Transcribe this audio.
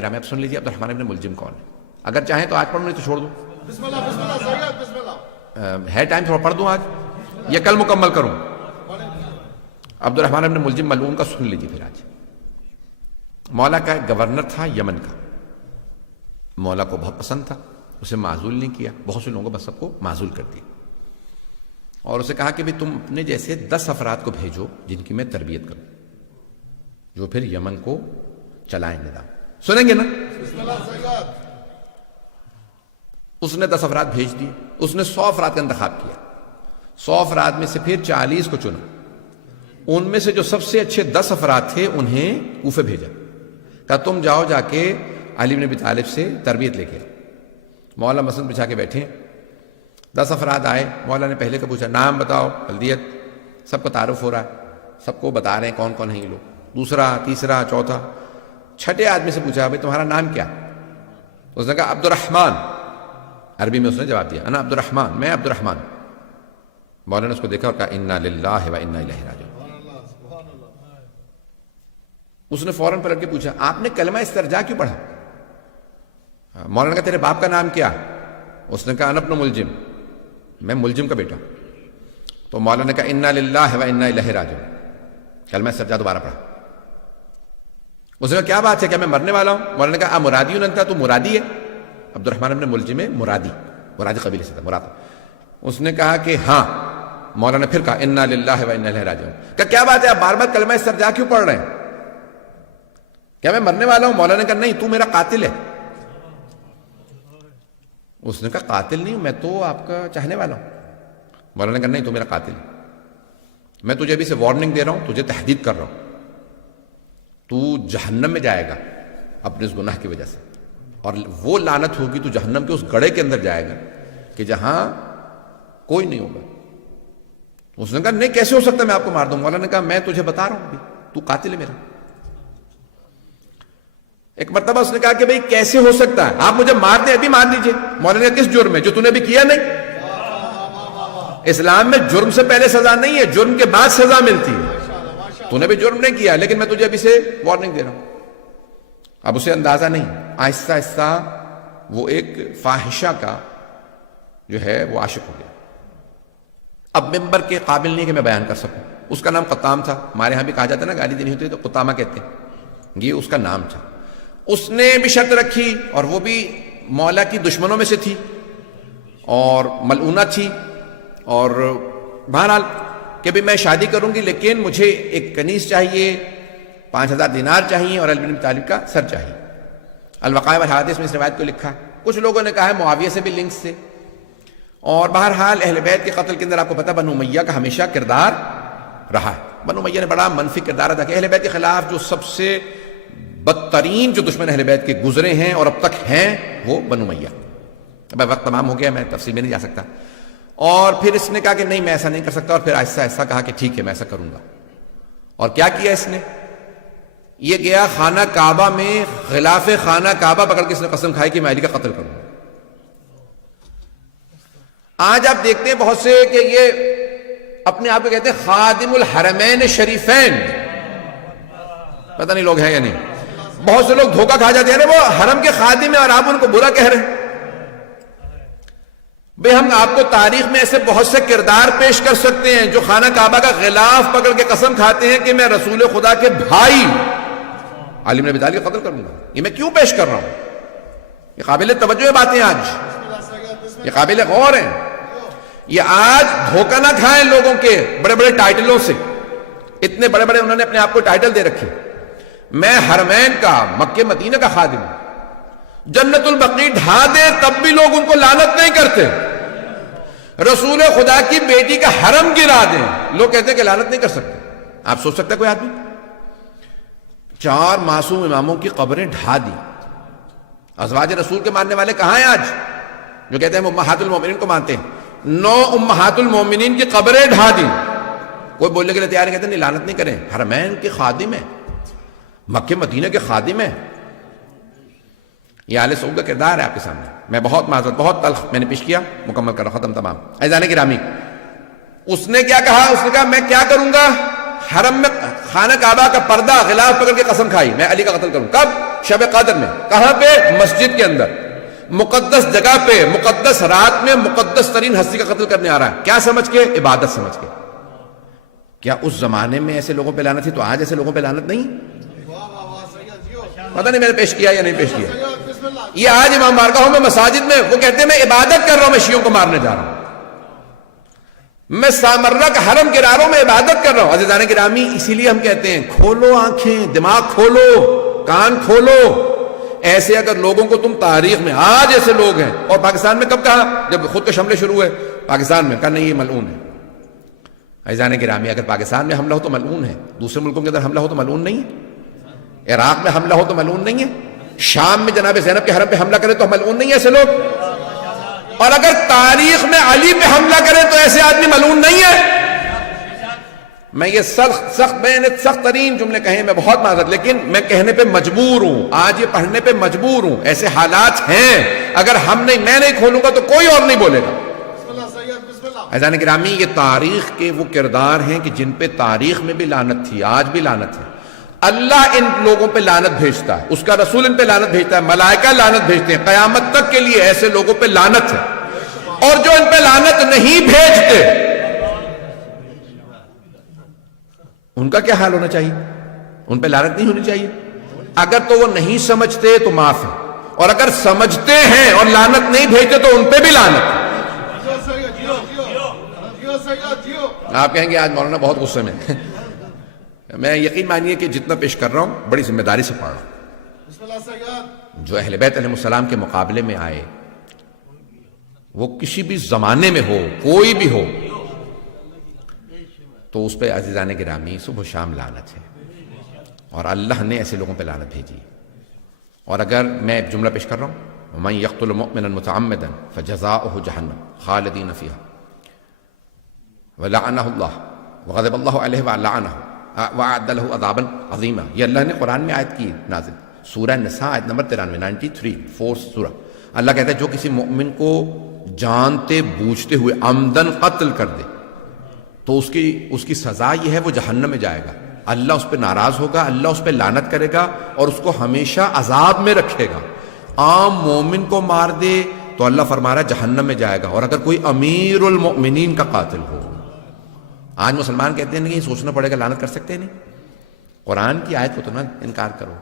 میں اب سن لیجیے عبد الرحمن ابن ملجم کون ہے. اگر چاہیں تو آج پڑھ نہیں تو چھوڑ دوں. بسم اللہ سید بسم اللہ. ہے ٹائم تھوڑا پڑھ دوں آج یا کل مکمل کروں. عبد الرحمن ابن ملجم ملعون کا سن لیجیے پھر آج. مولا کا ایک گورنر تھا یمن کا. مولا کو بہت پسند تھا, اسے معزول نہیں کیا, بہت سے لوگوں کو بس سب کو معزول کر دیا اور اسے کہا کہ بھی تم اپنے جیسے 10 افراد کو بھیجو جن کی میں تربیت کروں, جو پھر یمن کو چلائیں نظام. سنیں گے نا؟ بسم اللہ سید. اس نے 10 افراد بھیج دیے. اس نے 100 افراد کا انتخاب کیا. 100 افراد میں سے پھر 40 کو چنا. ان میں سے جو سب سے اچھے 10 افراد تھے انہیں کوفے بھیجا. کہا تم جاؤ جا کے علی بن ابی طالب سے تربیت لے کے. مولا مسند بچھا کے بیٹھے. 10 افراد آئے. مولا نے پہلے کا پوچھا نام بتاؤ, بلدیت. سب کو تعارف ہو رہا ہے, سب کو بتا رہے ہیں کون کون ہیں یہ لوگ. دوسرا, تیسرا, چوتھا, چھٹے آدمی سے پوچھا بھائی تمہارا نام کیا؟ اس نے کہا عبد الرحمن. عربی میں اس نے جواب دیا انا عبد الرحمن, میں عبد الرحمن. مولا نے اس کو دیکھا اور کہا انا للہ و انا الیہ راجعون. اس نے فوراً پلٹ کے پوچھا آپ نے کلمہ استرجاع کیوں پڑھا؟ مولانا نے کہا تیرے باپ کا نام کیا؟ اس نے کہا انا ابن ملجم, میں ملجم کا بیٹا. تو مولانا نے کہا انا للہ و انا الیہ راجعون. کلمہ استرجاع دوبارہ پڑھا. اس نے کہا کیا بات ہے, کیا میں مرنے والا ہوں؟ مولانا نے کہا مرادی انت, تو مرادی ہے؟ عبد الرحمن ابن ملجم مرادی, مرادی قبیلے سے تھا, مراد. اس نے کہا کہ ہاں. مولانا نے پھر کہا انا للہ و انا الیہ راجعون. کہا کیا بات ہے آپ بار بار کلمہ استرجاع کیوں پڑھ رہے ہیں؟ کیا میں مرنے والا ہوں؟ مولانا نے کہا نہیں, تو میرا قاتل ہے. اس نے کہا قاتل نہیں, میں تو آپ کا چاہنے والا ہوں. مولانا نے کہا نہیں, تو میرا قاتل ہے. میں تجھے ابھی سے وارننگ دے رہا ہوں, تجھے تحدید کر رہا ہوں, تو جہنم میں جائے گا اپنے اس گناہ کی وجہ سے, اور وہ لعنت ہوگی تو جہنم کے اس گڑھے کے اندر جائے گا کہ جہاں کوئی نہیں ہوگا. اس نے کہا نہیں کیسے ہو سکتا, میں آپ کو مار دوں. مولانا نے کہا میں تجھے بتا رہا ہوں ابھی, تو قاتل ہے میرا. ایک مرتبہ اس نے کہا کہ بھئی کیسے ہو سکتا ہے, آپ مجھے مار دیں, ابھی مار دیجئے. مولانا نے کہا کس جرم میں, جو تو نے ابھی کیا نہیں. اسلام میں جرم سے پہلے سزا نہیں ہے, جرم کے بعد سزا ملتی ہے. تو نے بھی جرم نہیں کیا لیکن میں تجھے ابھی سے وارننگ دے رہا ہوں. اب اسے اندازہ نہیں, آہستہ آہستہ وہ ایک فاحشہ کا جو ہے وہ عاشق ہو گیا. اب ممبر کے قابل نہیں کہ میں بیان کر سکوں. اس کا نام قطام تھا. ہمارے ہاں بھی کہا جاتا ہے نا, گالی دینی ہوتی ہے تو قطامہ کہتے ہیں, یہ اس کا نام تھا. اس نے بھی شرط رکھی اور وہ بھی مولا کی دشمنوں میں سے تھی اور ملعونہ تھی, اور بہرحال کہ بھی میں شادی کروں گی لیکن مجھے ایک کنیز چاہیے, 5000 دینار چاہیے, اور علی بن ابی طالب کا سر چاہیے. الوقائع والحوادث میں اس روایت کو لکھا. کچھ لوگوں نے کہا ہے معاویہ سے بھی لنکس تھے. اور بہرحال اہل بیت کے قتل کے اندر آپ کو پتہ بنو امیہ کا ہمیشہ کردار رہا ہے. بنو امیہ نے بڑا منفی کردار ادا کیا. اہل بیت کے خلاف جو سب سے بدترین جو دشمن اہل بیت کے گزرے ہیں اور اب تک ہیں وہ بنو امیہ. اب وقت تمام ہو گیا, میں تفصیل میں نہیں جا سکتا. اور پھر اس نے کہا کہ نہیں میں ایسا نہیں کر سکتا, اور پھر آہستہ آہستہ کہا کہ ٹھیک ہے میں ایسا کروں گا. اور کیا کیا اس نے, یہ گیا خانہ کعبہ میں, غلاف خانہ کعبہ پکڑ کے اس نے قسم کھائی کہ میں علی کا قتل کروں گا. آج آپ دیکھتے ہیں بہت سے کہ یہ اپنے آپ کو کہتے ہیں خادم الحرمین شریفین. پتہ نہیں لوگ ہیں یا نہیں. بہت سے لوگ دھوکہ کھا جاتے ہیں وہ حرم کے خادم ہیں اور آپ ان کو برا کہہ رہے ہیں. بھئی ہم آپ کو تاریخ میں ایسے بہت سے کردار پیش کر سکتے ہیں جو خانہ کعبہ کا غلاف پکڑ کے قسم کھاتے ہیں کہ میں رسول خدا کے بھائی علی بن ابی طالب کا قتل کروں گا. یہ میں کیوں پیش کر رہا ہوں؟ یہ قابل توجہ باتیں, آج یہ قابل غور ہیں. یہ آج دھوکہ نہ کھائیں لوگوں کے بڑے بڑے ٹائٹلوں سے. اتنے بڑے بڑے انہوں نے اپنے آپ کو ٹائٹل دے رکھے. میں حرمین کا, مکہ مدینہ کا خادم ہوں. جنت البقیع ڈھا دے تب بھی لوگ ان کو لعنت نہیں کرتے. رسول خدا کی بیٹی کا حرم گرا دیں, لوگ کہتے ہیں کہ لعنت نہیں کر سکتے. آپ سوچ سکتے کوئی آدمی 4 معصوم اماموں کی قبریں ڈھا دی. ازواج رسول کے ماننے والے کہاں ہیں آج, جو کہتے ہیں امہات المومنین کو مانتے ہیں؟ 9 امہات المومنین کی قبریں ڈھا دی. کوئی بولنے کے لیے تیار نہیں, کہتے نہیں لعنت نہیں کریں. حرمین کے خادم ہیں, مکہ مدینہ کے خادم ہیں. یہ آل سعود کا کردار ہے آپ کے سامنے. میں بہت معذرت, بہت تلخ میں نے پیش کیا, مکمل کر رہا, ختم تمام. عزیزان گرامی, اس نے کیا کہا, اس نے کہا میں کیا کروں گا, حرم میں خانہ کعبہ کا پردہ غلاف پکڑ کے قسم کھائی میں علی کا قتل کروں. کب؟ شب قدر میں. کہاں پہ؟ مسجد کے اندر، مقدس جگہ پہ، مقدس رات میں مقدس ترین ہستی کا قتل کرنے آ رہا ہے. کیا سمجھ کے؟ عبادت سمجھ کے. کیا اس زمانے میں ایسے لوگوں پہ لعنت تھی تو آج ایسے لوگوں پہ لعنت نہیں؟ پتہ نہیں میں نے پیش کیا یا نہیں پیش کیا. یہ آج امام بارگاہوں میں، مساجد میں وہ کہتے ہیں میں عبادت کر رہا ہوں، میں شیعوں کو مارنے جا رہا ہوں، میں سامرہ کا حرم گرا رہا ہوں، میں عبادت کر رہا ہوں. عزیزان گرامی، اسی لیے ہم کہتے ہیں کھولو آنکھیں، دماغ کھولو، کان کھولو. ایسے اگر لوگوں کو تم تاریخ میں، آج ایسے لوگ ہیں، اور پاکستان میں کب کہا؟ جب خود کے حملے شروع ہوئے پاکستان میں، کہا نہیں یہ ملعون ہے. عزیزان گرامی، اگر پاکستان میں حملہ ہو تو ملعون ہے، دوسرے ملکوں کے اندر حملہ ہو تو ملعون نہیں ہے، عراق میں حملہ ہو تو ملعون نہیں ہے، شام میں جناب زینب کے حرم پہ حملہ کرے تو ملعون نہیں ہے ایسے لوگ. اور اگر تاریخ میں علی پہ حملہ کرے تو ایسے آدمی ملعون نہیں ہے. میں یہ سخت ترین جملے کہیں، میں بہت معذرت، لیکن میں کہنے پہ مجبور ہوں، آج یہ پڑھنے پہ مجبور ہوں. ایسے حالات ہیں، اگر ہم نہیں، میں نہیں کھولوں گا تو کوئی اور نہیں بولے گا. عزیزان گرامی، یہ تاریخ کے وہ کردار ہیں کہ جن پہ تاریخ میں بھی لعنت تھی، آج بھی لعنت ہے. اللہ ان لوگوں پہ لعنت بھیجتا ہے، اس کا رسول ان پہ لعنت بھیجتا ہے، ملائکہ لعنت بھیجتے ہیں. قیامت تک کے لیے ایسے لوگوں پہ لعنت ہے. اور جو ان پہ لعنت نہیں بھیجتے ان کا کیا حال ہونا چاہیے؟ ان پہ لعنت نہیں ہونی چاہیے. اگر تو وہ نہیں سمجھتے تو معاف ہے، اور اگر سمجھتے ہیں اور لعنت نہیں بھیجتے تو ان پہ بھی لعنت ہے. آپ کہیں گے آج مولانا بہت غصے میں. میں یقین مانیے کہ جتنا پیش کر رہا ہوں بڑی ذمہ داری سے پڑھ رہا ہوں. جو اہل بیت علیہ السلام کے مقابلے میں آئے، وہ کسی بھی زمانے میں ہو، کوئی بھی ہو، تو اس پہ عزیزان گرامی صبح و شام لعنت ہے. اور اللہ نے ایسے لوگوں پہ لعنت بھیجی. اور اگر میں ایک جملہ پیش کر رہا ہوں، وَمَن يَقْتُلْ مُؤْمِنًا مُتَعَمِّدًا فَجَزَاؤُهُ جَهَنَّمُ خَالِدِينَ فِيهَا وَلَعَنَهُ اللَّهُ وَغَضِبَ اللَّهُ عَلَيْهِ وَلَعَنَهُ وَأَعَدَّ لَهُ عَذَابًا عَظِيمًا. یہ اللہ نے قرآن میں آیت کی نازل، سورہ نساء آیت نمبر 93 4 سورہ. اللہ کہتا ہے جو کسی مؤمن کو جانتے بوجھتے ہوئے عمدن قتل کر دے تو اس کی سزا یہ ہے، وہ جہنم میں جائے گا. اللہ اس پہ ناراض ہوگا، اللہ اس پہ لعنت کرے گا اور اس کو ہمیشہ عذاب میں رکھے گا. عام مومن کو مار دے تو اللہ فرما رہا ہے جہنم میں جائے گا. اور اگر کوئی امیر المؤمنین کا قاتل ہو، آج مسلمان کہتے ہیں نہیں، سوچنا پڑے گا، لعنت کر سکتے ہیں نہیں. قرآن کی آیت کو تو نہ انکار کرو.